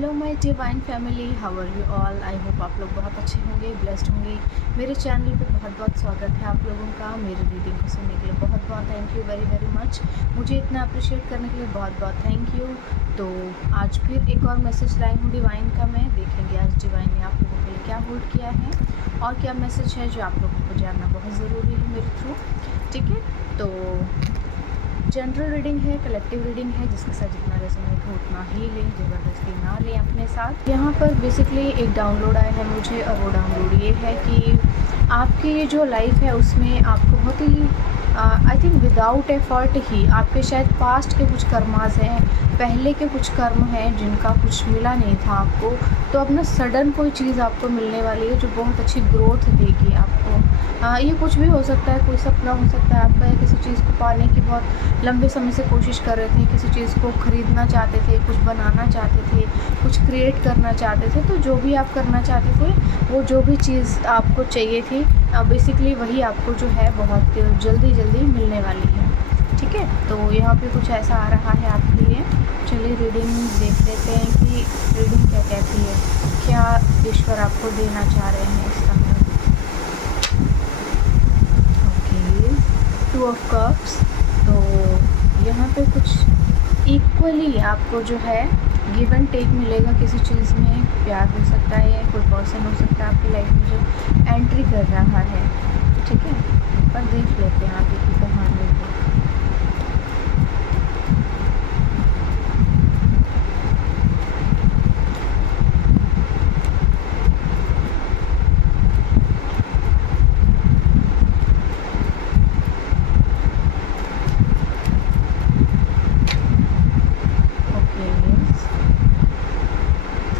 Hello my divine family, how are you all. I hope आप लोग बहुत अच्छे होंगे, ब्लेस्ड होंगे। मेरे चैनल पे बहुत बहुत स्वागत है आप लोगों का। मेरी रीडिंग को सुनने के लिए बहुत बहुत thank you, very very much. मुझे इतना अप्रिशिएट करने के लिए बहुत बहुत थैंक यू। तो आज फिर एक और मैसेज लाई हूँ डिवाइन का। मैं देखेंगे आज डिवाइन ने आप लोगों के लिए क्या होल्ड किया है और क्या मैसेज है जो आप लोगों को जानना बहुत ज़रूरी है मेरे थ्रू। ठीक है, तो जनरल रीडिंग है, कलेक्टिव रीडिंग है, जिसके साथ जितना रेजोनेट हो उतना ही लें, ज़बरदस्ती ना लें अपने साथ। यहाँ पर बेसिकली एक डाउनलोड आया है मुझे, और वो डाउनलोड ये है कि आपकी ये जो लाइफ है उसमें आपको बहुत ही आई थिंक विदाउट एफर्ट ही आपके शायद पास्ट के कुछ कर्मास हैं, पहले के कुछ कर्म हैं जिनका कुछ मिला नहीं था आपको, तो अब ना सडन कोई चीज़ आपको मिलने वाली है जो बहुत अच्छी ग्रोथ देगी आपको। ये कुछ भी हो सकता है, कोई सपना हो सकता है आपका, या किसी चीज़ को पाने की बहुत लंबे समय से कोशिश कर रहे थे, किसी चीज़ को ख़रीदना चाहते थे, कुछ बनाना चाहते थे, कुछ क्रिएट करना चाहते थे। तो जो भी आप करना चाहते थे, वो जो भी चीज़ आपको चाहिए थी, बेसिकली वही आपको जो है बहुत जल्दी जल्दी मिलने वाली है। ठीक है, तो यहाँ पे कुछ ऐसा आ रहा है आपके लिए। चलिए रीडिंग देख लेते हैं कि रीडिंग क्या कहती है, क्या ईश्वर आपको देना चाह रहे हैं इस समय। Okay, 2 of cups. तो यहाँ पे कुछ इक्वली आपको जो है गिव एंड टेक मिलेगा किसी चीज़ में। प्यार हो सकता है, या कोई पर्सन हो सकता है आपकी लाइफ में जो एंट्री कर रहा है। ठीक है, पर देख लेते हैं आगे की कहानी को।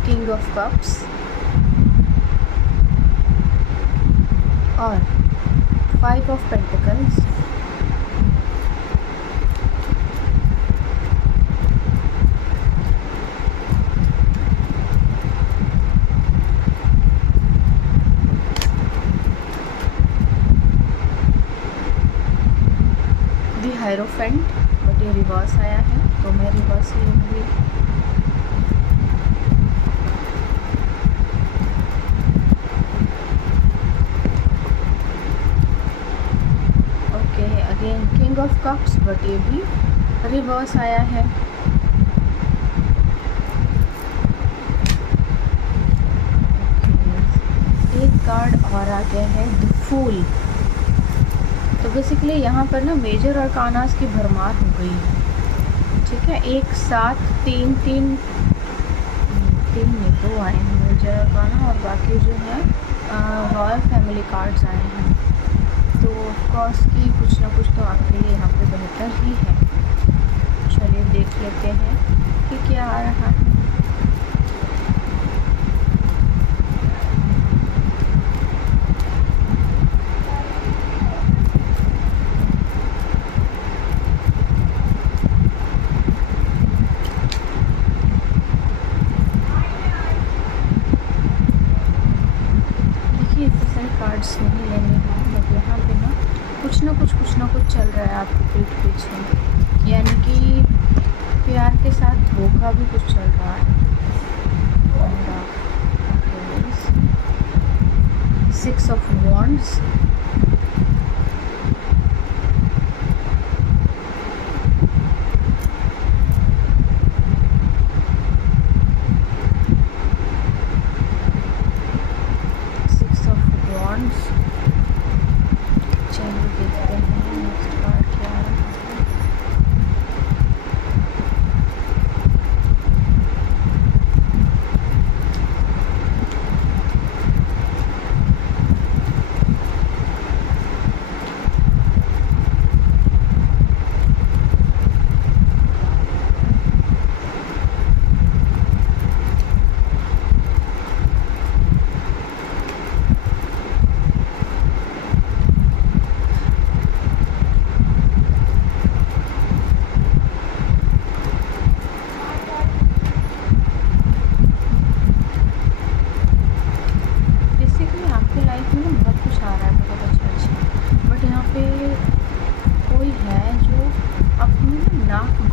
किंग ऑफ कप्स और 5 of pentacles, the hierophant. But ये रिवर्स आया है तो मैं रिवर्स ही लूँगी। Again king of cups, but ये भी रिवर्स आया है। एक कार्ड और आ गया है द फूल। तो बेसिकली यहाँ पर ना मेजर और कानास की भरमार हो गई है। ठीक है, एक साथ तीन में 2 आए हैं मेजर और काना, और बाकी जो है रॉयल फैमिली कार्ड्स आए हैं। तो ऑफकोर्स कि कुछ ना कुछ तो आपके लिए यहाँ पे बेहतर ही है। चलिए देख लेते हैं कि क्या आ रहा है। देखिए इतने सारे कार्ड्स नहीं लेने हैं, बट यहाँ पे ना कुछ ना कुछ चल रहा है आपके पीठ पीछे, यानी कि प्यार के साथ धोखा भी कुछ चल रहा है। 6 ऑफ वॉन्ड्स, चलिए देखते हैं नेक्स्ट कार्ड क्या आ रहा है।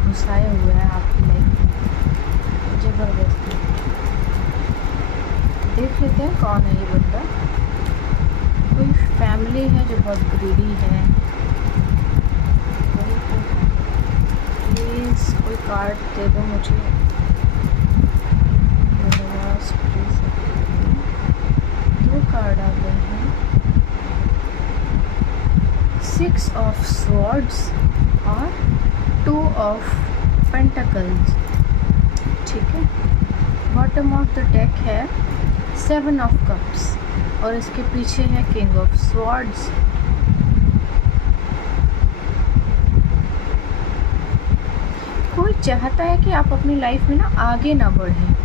घुसाए हुए हैं आपकी लाइफ में ज़बरदस्ती। देख लेते हैं कौन है ये बंदा। कोई फैमिली है जो बहुत ग्रीडी है। प्लीज़ कोई कार्ड दे दो मुझे। दो कार्ड आ गए हैं, 6 ऑफ स्वॉर्ड्स और 2 ऑफ पेंटिकल्स। ठीक है, बॉटम ऑफ द डेक है 7 ऑफ कप्स और इसके पीछे है किंग ऑफ स्वॉर्ड्स। कोई चाहता है कि आप अपनी लाइफ में ना आगे ना बढ़ें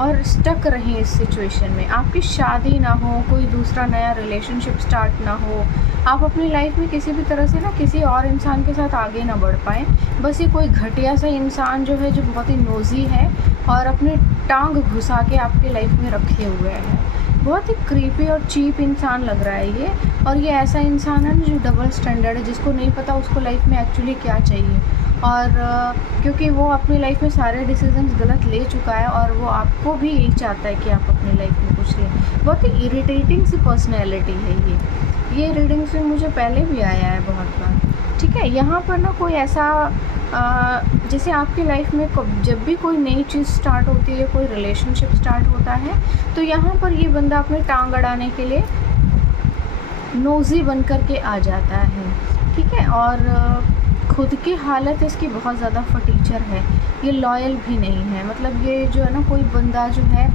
और स्टक रहें इस सिचुएशन में। आपकी शादी ना हो, कोई दूसरा नया रिलेशनशिप स्टार्ट ना हो, आप अपनी लाइफ में किसी भी तरह से ना किसी और इंसान के साथ आगे ना बढ़ पाएँ। बस ये कोई घटिया सा इंसान जो है, जो बहुत ही नोज़ी है और अपनी टांग घुसा के आपके लाइफ में रखे हुए है। बहुत ही क्रीपी और चीप इंसान लग रहा है ये। और ये ऐसा इंसान है जो डबल स्टैंडर्ड है, जिसको नहीं पता उसको लाइफ में एक्चुअली क्या चाहिए। और क्योंकि वो अपनी लाइफ में सारे डिसीजंस गलत ले चुका है और वो आपको भी यही चाहता है कि आप अपनी लाइफ में कुछ लें। बहुत ही इरिटेटिंग सी पर्सनैलिटी है ये रीडिंग्स में मुझे पहले भी आया है बहुत बार। ठीक है, यहाँ पर ना कोई ऐसा जैसे आपकी लाइफ में जब भी कोई नई चीज़ स्टार्ट होती है, कोई रिलेशनशिप स्टार्ट होता है, तो यहाँ पर ये बंदा अपनी टांग अड़ाने के लिए नोज़ी बन कर के आ जाता है। ठीक है, और खुद की हालत इसकी बहुत ज़्यादा फटीचर है। ये लॉयल भी नहीं है। मतलब ये जो है ना, कोई बंदा जो है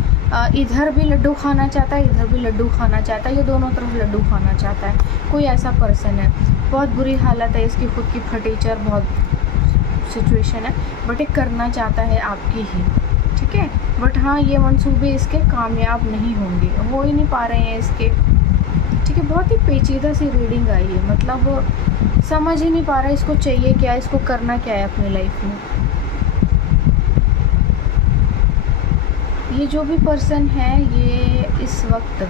इधर भी लड्डू खाना चाहता है, इधर भी लड्डू खाना चाहता है, ये दोनों तरफ लड्डू खाना चाहता है। कोई ऐसा पर्सन है। बहुत बुरी हालत है इसकी, खुद की फटीचर बहुत सिचुएशन है, बट ये करना चाहता है आपकी ही। ठीक है, बट हाँ, ये मंसूबे इसके कामयाब नहीं होंगे, हो ही नहीं पा रहे हैं इसके। ठीक है, बहुत ही पेचीदा सी रीडिंग आई है। मतलब समझ ही नहीं पा रहा है इसको चाहिए क्या, इसको करना क्या है अपनी लाइफ में। ये जो भी पर्सन है ये इस वक्त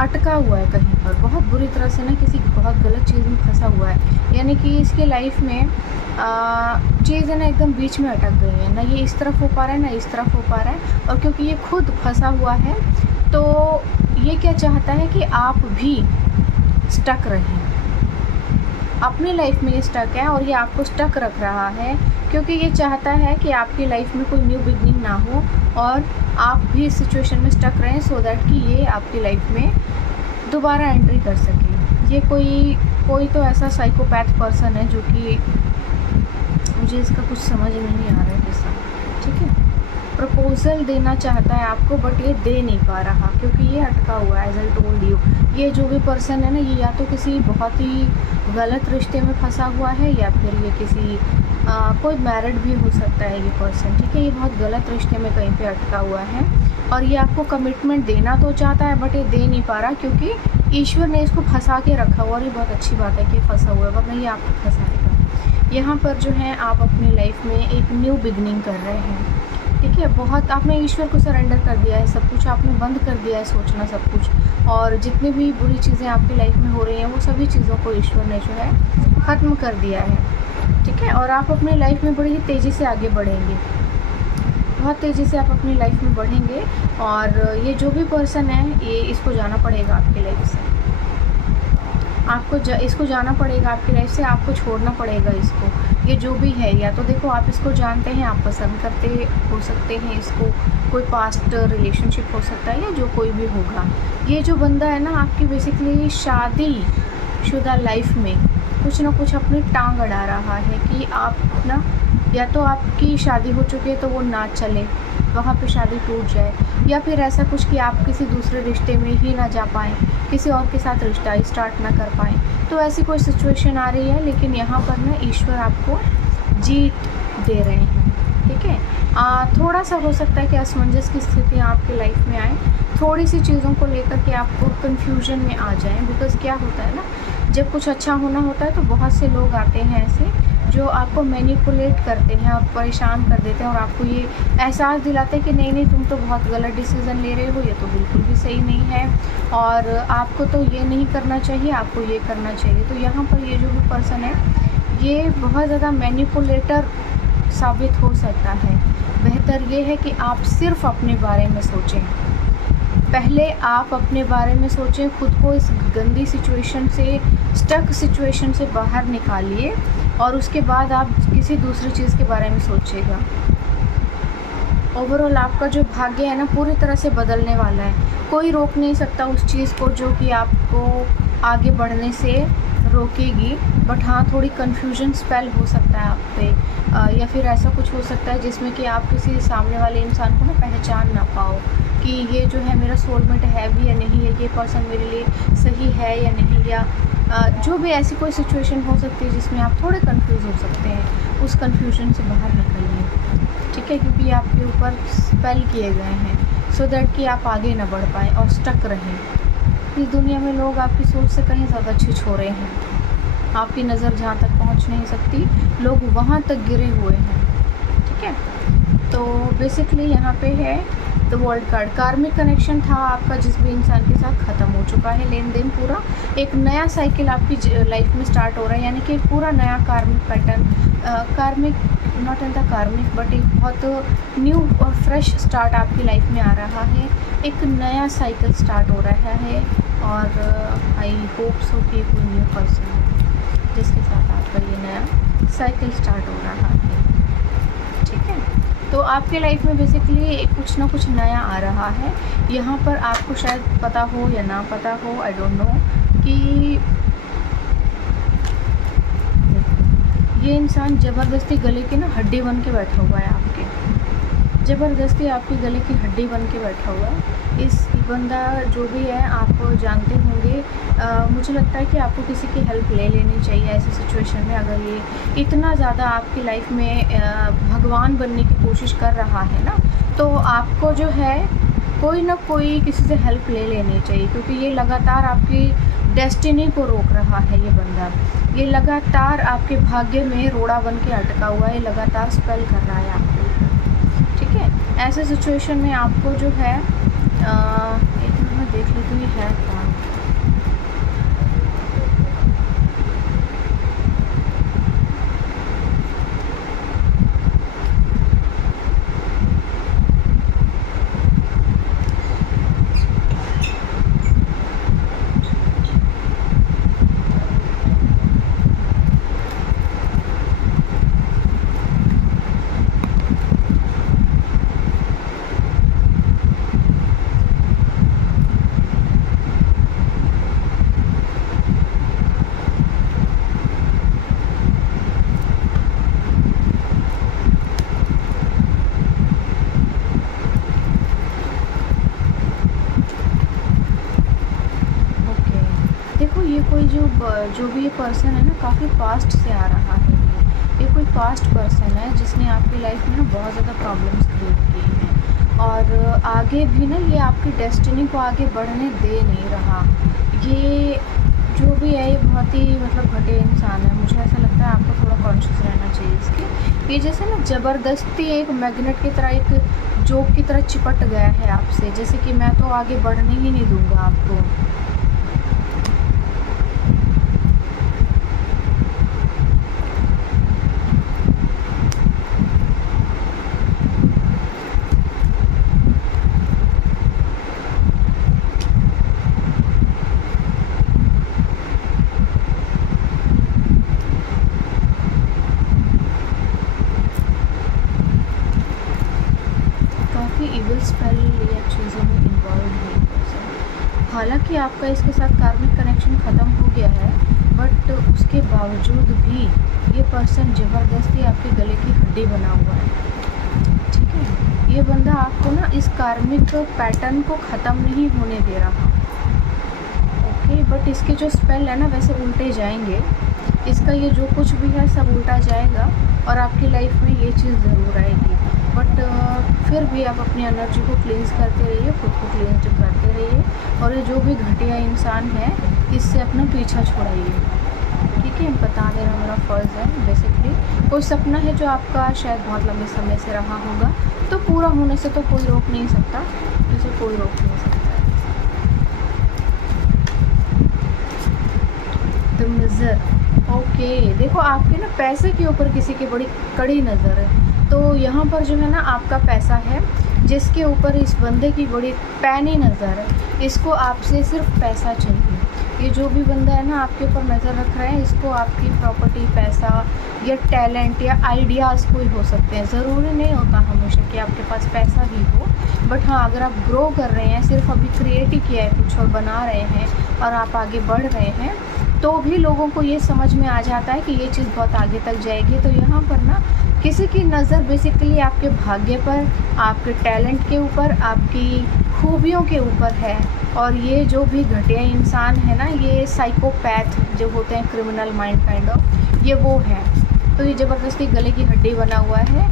अटका हुआ है कहीं पर, बहुत बुरी तरह से ना किसी बहुत गलत चीज़ में फंसा हुआ है। यानी कि इसके लाइफ में चीज़ें ना एकदम बीच में अटक गई हैं, ना ये इस तरफ हो पा रहा है ना इस तरफ हो पा रहा है। और क्योंकि ये खुद फंसा हुआ है तो ये क्या चाहता है कि आप भी स्टक रहें अपनी लाइफ में। ये स्टक है और ये आपको स्टक रख रहा है क्योंकि ये चाहता है कि आपकी लाइफ में कोई न्यू बिगनिंग ना हो और आप भी इस सिचुएशन में स्टक रहें, सो दैट कि ये आपकी लाइफ में दोबारा एंट्री कर सके। ये कोई तो ऐसा साइकोपैथ पर्सन है जो कि मुझे इसका कुछ समझ नहीं आ रहा है जैसा। ठीक है, प्रपोज़ल देना चाहता है आपको, बट ये दे नहीं पा रहा क्योंकि ये अटका हुआ है। एज आई टोल्ड यू, ये जो भी पर्सन है ना, ये या तो किसी बहुत ही गलत रिश्ते में फंसा हुआ है या फिर ये किसी कोई मैरिड भी हो सकता है ये पर्सन। ठीक है, ये बहुत गलत रिश्ते में कहीं पे अटका हुआ है और ये आपको कमिटमेंट देना तो चाहता है बट ये दे नहीं पा रहा क्योंकि ईश्वर ने इसको फंसा के रखा हुआ। और ये बहुत अच्छी बात है कि फंसा हुआ है, वरना ये आपको फंसाएगा। यहाँ पर जो है आप अपनी लाइफ में एक न्यू बिगनिंग कर रहे हैं। ठीक है, बहुत आपने ईश्वर को सरेंडर कर दिया है, सब कुछ आपने बंद कर दिया है सोचना सब कुछ, और जितनी भी बुरी चीज़ें आपकी लाइफ में हो रही हैं वो सभी चीज़ों को ईश्वर ने जो है ख़त्म कर दिया है। ठीक है, और आप अपनी लाइफ में बड़ी ही तेज़ी से आगे बढ़ेंगे, बहुत तेज़ी से आप अपनी लाइफ में बढ़ेंगे। और ये जो भी पर्सन है ये इसको जाना पड़ेगा आपकी लाइफ से, आपको इसको जाना पड़ेगा आपकी लाइफ से, आपको छोड़ना पड़ेगा इसको। ये जो भी है, या तो देखो आप इसको जानते हैं, आप पसंद करते हो सकते हैं इसको, कोई पास्ट रिलेशनशिप हो सकता है या जो कोई भी होगा। ये जो बंदा है ना आपकी बेसिकली शादीशुदा लाइफ में कुछ ना कुछ अपनी टांग अड़ा रहा है कि आप ना, या तो आपकी शादी हो चुकी है तो वो ना चले, वहाँ पे शादी टूट जाए, या फिर ऐसा कुछ कि आप किसी दूसरे रिश्ते में ही ना जा पाएँ, किसी और के साथ रिश्ता ही स्टार्ट ना कर पाएँ। तो ऐसी कोई सिचुएशन आ रही है, लेकिन यहाँ पर ना ईश्वर आपको जीत दे रहे हैं। ठीक है, थोड़ा सा हो सकता है कि असमंजस की स्थितियाँ आपकी लाइफ में आए, थोड़ी सी चीज़ों को लेकर के आपको कन्फ्यूजन में आ जाएं। बिकॉज़ क्या होता है ना, जब कुछ अच्छा होना होता है तो बहुत से लोग आते हैं ऐसे जो आपको मैनिपुलेट करते हैं और परेशान कर देते हैं और आपको ये एहसास दिलाते हैं कि नहीं नहीं तुम तो बहुत गलत डिसीज़न ले रहे हो, ये तो बिल्कुल भी सही नहीं है और आपको तो ये नहीं करना चाहिए, आपको ये करना चाहिए। तो यहाँ पर ये जो भी पर्सन है ये बहुत ज़्यादा मैनिपुलेटर साबित हो सकता है। बेहतर ये है कि आप सिर्फ अपने बारे में सोचें, पहले आप अपने बारे में सोचें, खुद को इस गंदी सिचुएशन से, स्टक सिचुएशन से बाहर निकालिए और उसके बाद आप किसी दूसरी चीज़ के बारे में सोचिएगा। ओवरऑल आपका जो भाग्य है ना पूरी तरह से बदलने वाला है। कोई रोक नहीं सकता उस चीज़ को जो कि आपको आगे बढ़ने से रोकेगी, बट हाँ थोड़ी कन्फ्यूजन स्पेल हो सकता है आप पे, या फिर ऐसा कुछ हो सकता है जिसमें कि आप किसी सामने वाले इंसान को ना पहचान ना पाओ कि ये जो है मेरा सोलमेट है भी या नहीं है, ये पर्सन मेरे लिए सही है या नहीं, या जो भी ऐसी कोई सिचुएशन हो सकती है जिसमें आप थोड़े कंफ्यूज हो सकते हैं, उस कन्फ्यूजन से बाहर निकलिए, ठीक है, क्योंकि ये आपके ऊपर स्पेल किए गए हैं सो दैट कि आप आगे ना बढ़ पाएँ और स्टक रहें। इस दुनिया में लोग आपकी सोच से कहीं ज़्यादा छीछ हो रहे हैं, आपकी नज़र जहाँ तक पहुँच नहीं सकती, लोग वहाँ तक गिरे हुए हैं, ठीक है। तो बेसिकली यहाँ पे है the world card. Karmic connection था आपका जिस भी इंसान के साथ ख़त्म हो चुका है, लेन देन पूरा एक नया साइकिल आपकी लाइफ में स्टार्ट हो रहा है, यानी कि पूरा नया कार्मिक पैटर्न, कार्मिक नॉट इन द कार्मिक बट एक बहुत न्यू और फ्रेश स्टार्ट आपकी लाइफ में आ रहा है, एक नया साइकिल स्टार्ट हो रहा है। और आई होप सो कि कोई न्यू पर्सन जिसके साथ आपका ये नया साइकिल स्टार्ट हो रहा है, ठीक है। तो आपके लाइफ में बेसिकली कुछ ना कुछ नया आ रहा है। यहाँ पर आपको शायद पता हो या ना पता हो, आई डोंट नो, कि ये इंसान ज़बरदस्ती गले की ना हड्डी बन के बैठा हुआ है आपके, ज़बरदस्ती आपकी गले की हड्डी बन के बैठा हुआ है। इस बंदा जो भी है आप जानते होंगे, मुझे लगता है कि आपको किसी की हेल्प ले लेनी चाहिए ऐसी सिचुएशन में। अगर ये इतना ज़्यादा आपकी लाइफ में भगवान बनने की कोशिश कर रहा है ना, तो आपको जो है कोई ना कोई किसी से हेल्प ले लेनी चाहिए, क्योंकि ये लगातार आपकी डेस्टिनी को रोक रहा है। ये बंदा ये लगातार आपके भाग्य में रोड़ा बन के अटका हुआ है, लगातार स्पेल कर रहा है आपको, ठीक है। ऐसे सिचुएशन में आपको जो है एक मिनट में देख लेती हूँ ये है कौन। ये कोई जो भी ये पर्सन है ना काफ़ी पास्ट से आ रहा है। ये कोई पास्ट पर्सन है जिसने आपकी लाइफ में ना बहुत ज़्यादा प्रॉब्लम्स क्रिएट की हैं, और आगे भी ना ये आपकी डेस्टिनी को आगे बढ़ने दे नहीं रहा। ये जो भी है ये बहुत ही मतलब घटिया इंसान है। मुझे ऐसा लगता है आपको थोड़ा कॉन्शियस रहना चाहिए इसके। ये जैसे ना ज़बरदस्ती एक मैग्नेट की तरह, एक जोक की तरह चिपट गया है आपसे, जैसे कि मैं तो आगे बढ़ने ही नहीं दूँगा आपको। इविल स्पेल या चीज़ों में इन्वॉल्व है पर्सन। हालांकि आपका इसके साथ कार्मिक कनेक्शन ख़त्म हो गया है, बट उसके बावजूद भी ये पर्सन ज़बरदस्ती आपके गले की हड्डी बना हुआ है, ठीक है। ये बंदा आपको ना इस कार्मिक पैटर्न को ख़त्म नहीं होने दे रहा, ओके। बट इसके जो स्पेल है ना वैसे उल्टे जाएंगे, इसका ये जो कुछ भी है सब उल्टा जाएगा और आपकी लाइफ में ये चीज़ ज़रूर आएगी। बट फिर भी आप अपनी एनर्जी को क्लींस करते रहिए, खुद को क्लींस करते रहिए, और ये जो भी घटिया इंसान है इससे अपना पीछा छुड़ाइए, ठीक है। बता दे रहा मेरा फ़र्ज़ है। बेसिकली कोई सपना है जो आपका शायद बहुत लंबे समय से रहा होगा, तो पूरा होने से तो कोई रोक नहीं सकता, इसे कोई रोक नहीं सकता। The miser, okay. देखो आपके ना पैसे के ऊपर किसी की बड़ी कड़ी नज़र है, तो यहाँ पर जो है ना आपका पैसा है जिसके ऊपर इस बंदे की बड़ी पैनी नज़र है, इसको आपसे सिर्फ पैसा चाहिए। ये जो भी बंदा है ना आपके ऊपर नज़र रख रहा है, इसको आपकी प्रॉपर्टी, पैसा या टैलेंट या आइडियाज़ कोई हो सकते हैं। ज़रूरी नहीं होता हमेशा कि आपके पास पैसा ही हो, बट हाँ, अगर आप ग्रो कर रहे हैं, सिर्फ अभी क्रिएट ही किया है कुछ और बना रहे हैं और आप आगे बढ़ रहे हैं, तो भी लोगों को ये समझ में आ जाता है कि ये चीज़ बहुत आगे तक जाएगी। तो यहाँ पर ना किसी की नज़र बेसिकली आपके भाग्य पर, आपके टैलेंट के ऊपर, आपकी खूबियों के ऊपर है। और ये जो भी घटिया इंसान है ना, ये साइकोपैथ जो होते हैं, क्रिमिनल माइंड काइंड ऑफ, ये वो है। तो ये ज़बरदस्ती गले की हड्डी बना हुआ है।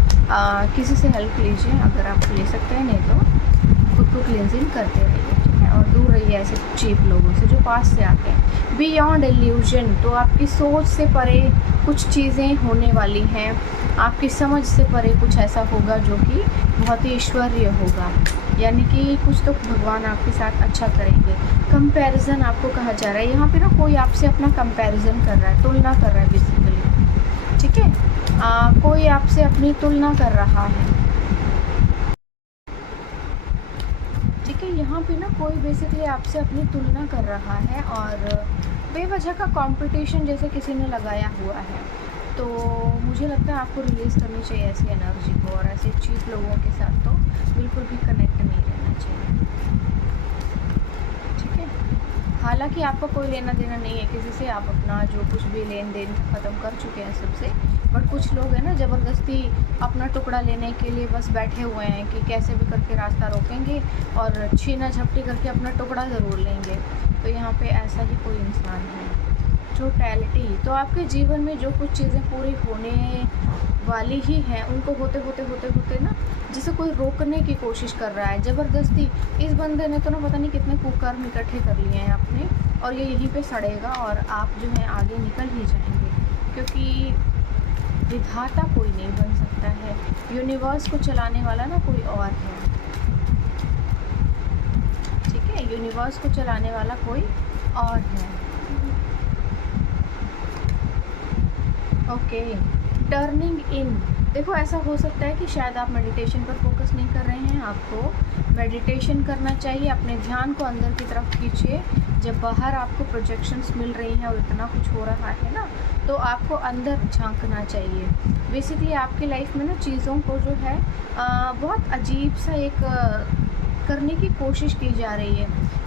किसी से हेल्प लीजिए अगर आप ले सकते हैं, नहीं तो खुद को क्लींजिंग करते रहिए, ठीक है। और दूर रहिए ऐसे चीप लोगों से जो पास से आते हैं। बियॉन्ड इल्यूजन, तो आपकी सोच से परे कुछ चीज़ें होने वाली हैं, आपकी समझ से परे कुछ ऐसा होगा जो कि बहुत ही ईश्वरीय होगा, यानी कि कुछ तो भगवान आपके साथ अच्छा करेंगे। कंपैरिजन आपको कहा जा रहा है यहाँ पे ना, कोई आपसे अपना कंपैरिजन कर रहा है, तुलना कर रहा है बेसिकली, ठीक है। कोई आपसे अपनी तुलना कर रहा है, ठीक है। यहाँ पे ना कोई बेसिकली आपसे अपनी तुलना कर रहा है और बेवजह का कंपटीशन जैसे किसी ने लगाया हुआ है। तो मुझे लगता है आपको रिलीज़ करनी चाहिए ऐसी एनर्जी को, और ऐसे चीप लोगों के साथ तो बिल्कुल भी कनेक्ट नहीं रहना चाहिए, ठीक है। हालांकि आपका कोई लेना देना नहीं है किसी से, आप अपना जो कुछ भी लेन देन ख़त्म कर चुके हैं सबसे। बट कुछ लोग हैं ना ज़बरदस्ती अपना टुकड़ा लेने के लिए बस बैठे हुए हैं कि कैसे भी करके रास्ता रोकेंगे और छीना झपटी करके अपना टुकड़ा ज़रूर लेंगे। तो यहाँ पे ऐसा ही कोई इंसान है। टोटैलिटी, तो आपके जीवन में जो कुछ चीज़ें पूरी होने वाली ही हैं, उनको होते होते ना जिसे कोई रोकने की कोशिश कर रहा है ज़बरदस्ती। इस बंदे ने तो ना पता नहीं कितने कुकर्म इकट्ठे कर लिए हैं अपने, और ये यहीं पे सड़ेगा और आप जो है आगे निकल ही जाएंगे, क्योंकि विधाता कोई नहीं बन सकता है, यूनिवर्स को चलाने वाला ना कोई और है, ठीक है। यूनिवर्स को चलाने वाला कोई और है, ओके। टर्निंग इन, देखो ऐसा हो सकता है कि शायद आप मेडिटेशन पर फोकस नहीं कर रहे हैं, आपको मेडिटेशन करना चाहिए। अपने ध्यान को अंदर की तरफ खींचिए। जब बाहर आपको प्रोजेक्शंस मिल रही हैं और इतना कुछ हो रहा है ना, तो आपको अंदर झांकना चाहिए। बेसिकली आपकी लाइफ में ना चीज़ों को जो है बहुत अजीब सा एक करने की कोशिश की जा रही है,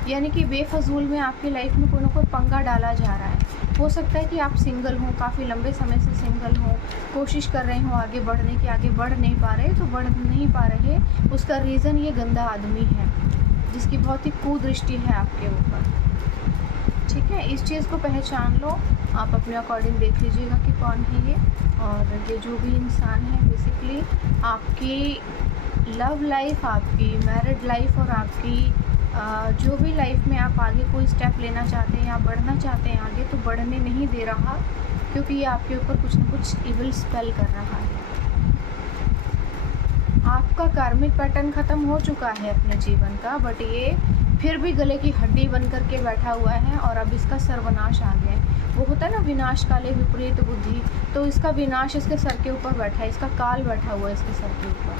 यानी कि बेफजूल में आपकी लाइफ में कोई ना कोई पंगा डाला जा रहा है। हो सकता है कि आप सिंगल हों, काफ़ी लंबे समय से सिंगल हों, कोशिश कर रहे हों आगे बढ़ने की, आगे बढ़ नहीं पा रहे। तो बढ़ नहीं पा रहे, उसका रीज़न ये गंदा आदमी है जिसकी बहुत ही कुदृष्टि है आपके ऊपर, ठीक है। इस चीज़ को पहचान लो, आप अपने अकॉर्डिंग देख लीजिएगा कि कौन है ये। और ये जो भी इंसान है बेसिकली आपकी लव लाइफ, आपकी मैरिड लाइफ और आपकी जो भी लाइफ में आप आगे कोई स्टेप लेना चाहते हैं या बढ़ना चाहते हैं आगे, तो बढ़ने नहीं दे रहा, क्योंकि ये आपके ऊपर कुछ न कुछ इविल स्पेल कर रहा है। आपका कार्मिक पैटर्न ख़त्म हो चुका है अपने जीवन का, बट ये फिर भी गले की हड्डी बन करके बैठा हुआ है और अब इसका सर्वनाश आ गया है। वो होता है ना विनाश काले विपरीत बुद्धि, तो इसका विनाश इसके सर के ऊपर बैठा है, इसका काल बैठा हुआ है इसके सर के ऊपर,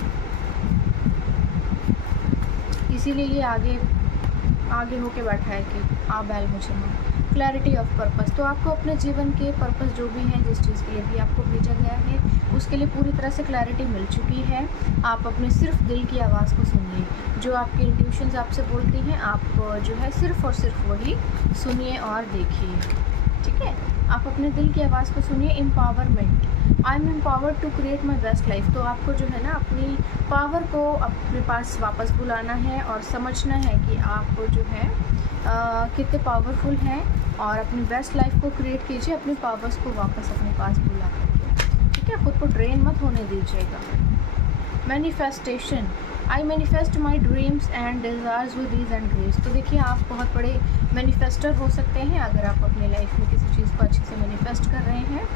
इसीलिए ये आगे होके बैठा है कि आ बैल मुझे मार। क्लैरिटी ऑफ पर्पस, तो आपको अपने जीवन के पर्पस जो भी हैं, जिस चीज़ के लिए भी आपको भेजा गया है, उसके लिए पूरी तरह से क्लैरिटी मिल चुकी है। आप अपने सिर्फ दिल की आवाज़ को सुनिए, जो आपकी इंट्यूशंस आपसे बोलती हैं, आप जो है सिर्फ और सिर्फ वही सुनिए और देखिए, ठीक है। आप अपने दिल की आवाज़ को सुनिए। Empowerment, I am empowered to create my best life, तो आपको जो है ना अपनी पावर को अपने पास वापस बुलाना है और समझना है कि आप जो है कितने पावरफुल हैं, और अपनी बेस्ट लाइफ को क्रिएट कीजिए अपनी पावर्स को वापस अपने पास बुला करके, ठीक है। खुद को ड्रेन मत होने दीजिएगा। Manifestation, I manifest my dreams and desires with ease and grace, तो देखिए आप बहुत बड़े मैनिफेस्टर हो सकते हैं अगर आप अपनी लाइफ में किसी चीज़ को अच्छे से मैनिफेस्ट कर रहे हैं।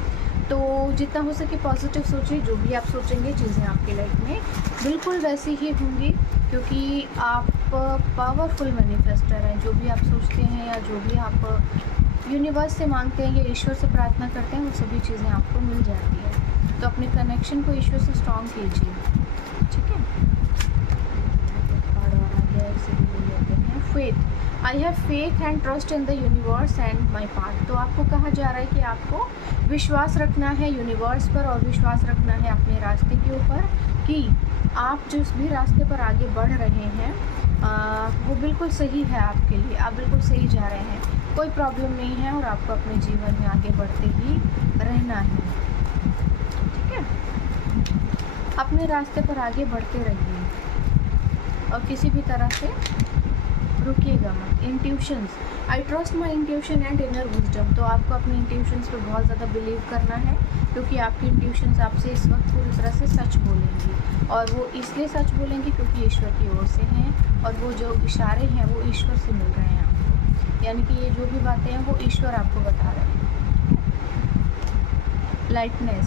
तो जितना हो सके पॉजिटिव सोचिए, जो भी आप सोचेंगे चीज़ें आपकी लाइफ में बिल्कुल वैसी ही होंगी, क्योंकि आप पावरफुल मैनिफेस्टर हैं। जो भी आप सोचते हैं या जो भी आप यूनिवर्स से मांगते हैं या ईश्वर से प्रार्थना करते हैं, वो सभी चीज़ें आपको मिल जाती है। तो अपने कनेक्शन को ईश्वर से स्ट्रॉन्ग कीजिए, ठीक है। इसीलिए लेते हैं faith. I have faith and trust in the universe and my path. तो आपको कहा जा रहा है कि आपको विश्वास रखना है यूनिवर्स पर और विश्वास रखना है अपने रास्ते के ऊपर कि आप जिस भी रास्ते पर आगे बढ़ रहे हैं वो बिल्कुल सही है आपके लिए, आप बिल्कुल सही जा रहे हैं, कोई प्रॉब्लम नहीं है और आपको अपने जीवन में आगे बढ़ते ही रहना है। ठीक है, अपने रास्ते पर आगे बढ़ते रहिए और किसी भी तरह से रुकिएगा मत। Intuitions, I trust my intuition and inner wisdom. तो आपको अपने इंट्यूशंस पे बहुत ज़्यादा बिलीव करना है क्योंकि आपकी इंट्यूशंस आपसे इस वक्त पूरी तरह से सच बोलेंगी और वो इसलिए सच बोलेंगी क्योंकि ईश्वर की ओर से हैं और वो जो इशारे हैं वो ईश्वर से मिल रहे हैं आपको, यानी कि ये जो भी बातें हैं वो ईश्वर आपको बता रहे हैं। Lightness,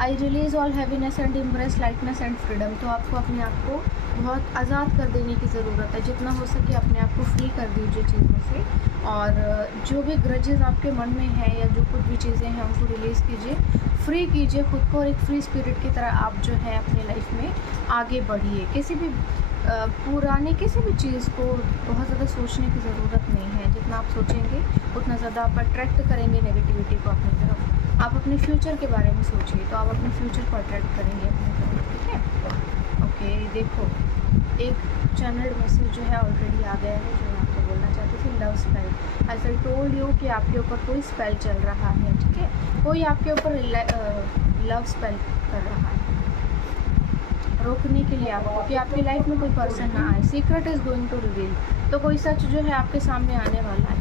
I release all heaviness and embrace lightness and freedom. तो आपको अपने आप को बहुत आज़ाद कर देने की ज़रूरत है, जितना हो सके अपने आप को फ्री कर दीजिए चीज़ों से और जो भी ग्रजेस आपके मन में है या जो कुछ भी चीज़ें हैं उनको रिलीज़ कीजिए, फ्री कीजिए खुद को और एक फ्री स्पिरिट की तरह आप जो है अपनी लाइफ में आगे बढ़िए। किसी भी पुरानी किसी भी चीज़ को बहुत ज़्यादा सोचने की ज़रूरत नहीं है, जितना आप सोचेंगे उतना ज़्यादा आप अट्रैक्ट करेंगे नेगेटिविटी को अपनी तरफ। आप अपने फ्यूचर के बारे में सोचिए तो आप अपने फ्यूचर को अट्रैक्ट करेंगे अपनी तरफ। ठीक है, ओके। देखो एक चैनल मैसेज जो है ऑलरेडी आ गया है जो मैं आपको बोलना चाहती थी, love spell. As I told you कि आपके ऊपर कोई स्पेल चल रहा है। ठीक है, कोई आपके ऊपर लव स्पेल कर रहा है रोकने के लिए आपको कि आपकी लाइफ में कोई पर्सन ना आए। Secret is going to reveal. तो कोई सच जो है आपके सामने आने वाला है,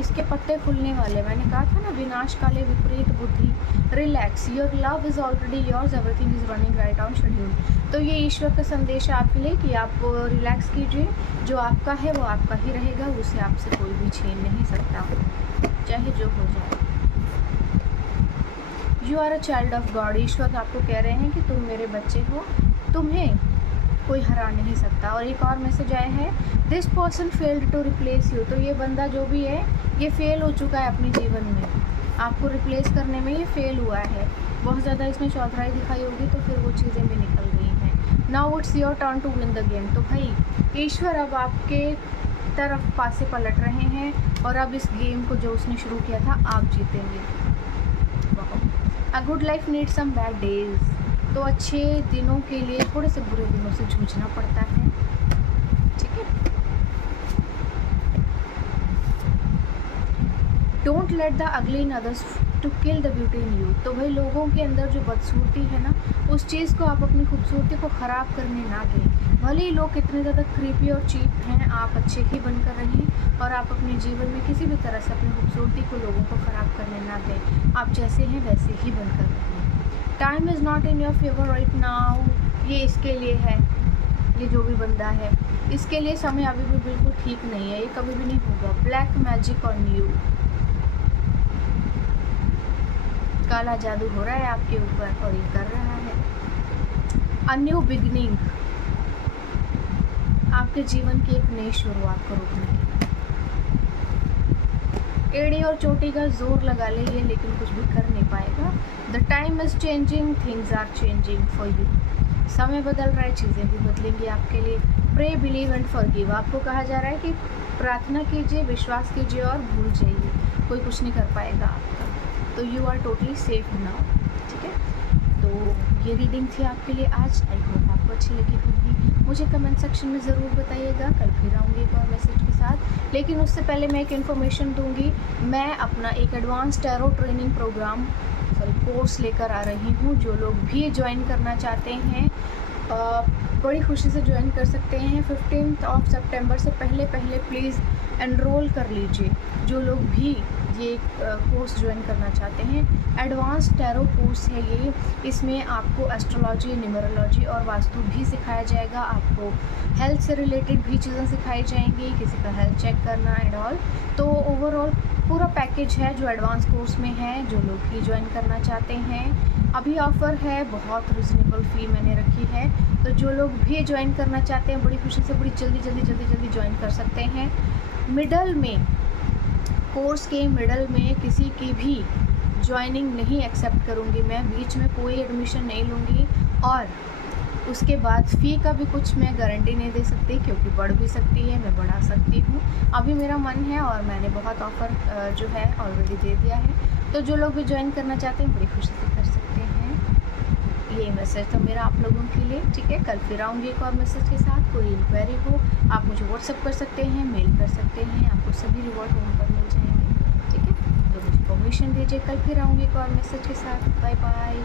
इसके पत्ते खुलने वाले। मैंने कहा था ना, विनाश काले विपरीत बुद्धि। Relax, your love is already yours, everything is running right on schedule. तो ये ईश्वर का संदेश है आपके लिए कि आप रिलैक्स कीजिए, जो आपका है वो आपका ही रहेगा, उसे आपसे कोई भी छीन नहीं सकता, चाहे जो हो जाए। You are a child of God. ईश्वर आपको कह रहे हैं कि तुम मेरे बच्चे हो, तुम्हें कोई हरा नहीं सकता। और एक और मैसेज आया है, this person failed to replace you. तो ये बंदा जो भी है ये फेल हो चुका है अपने जीवन में, आपको रिप्लेस करने में ये फेल हुआ है। बहुत ज़्यादा इसमें चौधराई दिखाई होगी तो फिर वो चीज़ें भी निकल गई हैं। Now it's your turn to win the game. तो भाई ईश्वर अब आपके तरफ पासे पलट रहे हैं और अब इस गेम को जो उसने शुरू किया था आप जीतेंगे। A good life needs some bad days. तो अच्छे दिनों के लिए थोड़े से बुरे दिनों से जूझना पड़ता है। ठीक है, don't let the ugly in others to kill the beauty in you. तो भाई लोगों के अंदर जो बदसूरती है ना, उस चीज़ को आप अपनी खूबसूरती को ख़राब करने ना दें। भले ही लोग कितने ज़्यादा क्रीपी और चीप हैं, आप अच्छे ही बनकर रहें और आप अपने जीवन में किसी भी तरह से अपनी खूबसूरती को लोगों को ख़राब करने ना दें। आप जैसे हैं वैसे ही बनकर रहें। Time is not in your favour right now. ये इसके लिए है, ये जो भी बंदा है इसके लिए समय अभी भी बिल्कुल ठीक नहीं है, ये कभी भी नहीं होगा। Black magic on you. काला जादू हो रहा है आपके ऊपर और ये कर रहा है। अ न्यू बिगनिंग, आपके जीवन की एक नई शुरुआत को रोकने के लिए। एड़ी और चोटी का जोर लगा लीजिए लेकिन कुछ भी कर नहीं पाएगा। The time is changing, things are changing for you. समय बदल रहा है, चीज़ें भी बदलेंगी आपके लिए। Pray, believe and forgive. आपको कहा जा रहा है कि प्रार्थना कीजिए, विश्वास कीजिए और भूल जाइए, कोई कुछ नहीं कर पाएगा आपका। तो you are totally safe now. ठीक है, तो ये रीडिंग थी आपके लिए आज। आई होप आपको अच्छी लगी होगी। मुझे कमेंट सेक्शन में ज़रूर बताइएगा। कल फिर आऊँगी एक और मैसेज के साथ, लेकिन उससे पहले मैं एक इन्फॉर्मेशन दूंगी। मैं अपना एक advance tarot training program course लेकर आ रही हूँ। जो लोग भी ज्वाइन करना चाहते हैं बड़ी खुशी से ज्वाइन कर सकते हैं। 15 सितंबर से पहले प्लीज़ एनरोल कर लीजिए। जो लोग भी ये कोर्स ज्वाइन करना चाहते हैं, एडवांस टैरो कोर्स है ये। इसमें आपको एस्ट्रोलॉजी, न्यूमरोलॉजी और वास्तु भी सिखाया जाएगा। आपको हेल्थ से रिलेटेड भी चीज़ें सिखाई जाएंगी, किसी का हेल्थ चेक करना एंड ऑल। तो ओवरऑल पूरा पैकेज है जो एडवांस कोर्स में है। जो लोग भी ज्वाइन करना चाहते हैं, अभी ऑफ़र है, बहुत रिजनेबल फ़ी मैंने रखी है। तो जो लोग भी ज्वाइन करना चाहते हैं बड़ी खुशी से बड़ी जल्दी ज्वाइन कर सकते हैं। मिडल में, कोर्स के मिडल में किसी की भी ज्वाइनिंग नहीं एक्सेप्ट करूँगी मैं, बीच में कोई एडमिशन नहीं लूँगी। और उसके बाद फ़ी का भी कुछ मैं गारंटी नहीं दे सकती, क्योंकि बढ़ भी सकती है, मैं बढ़ा सकती हूँ। अभी मेरा मन है और मैंने बहुत ऑफ़र जो है ऑलरेडी दे दिया है, तो जो लोग भी ज्वाइन करना चाहते हैं बड़ी खुशी से कर सकते हैं। यही मैसेज था मेरा आप लोगों के लिए, ठीक है। कल फिर आऊँगी एक और मैसेज के साथ। कोई इंक्वायरी हो आप मुझे व्हाट्सअप कर सकते हैं, मेल कर सकते हैं, आपको सभी रिवॉर्ड वहाँ पर मिल जाएंगे, ठीक है। तो मुझे परमिशन दीजिए, कल फिर आऊँगी एक और मैसेज के साथ। Bye bye.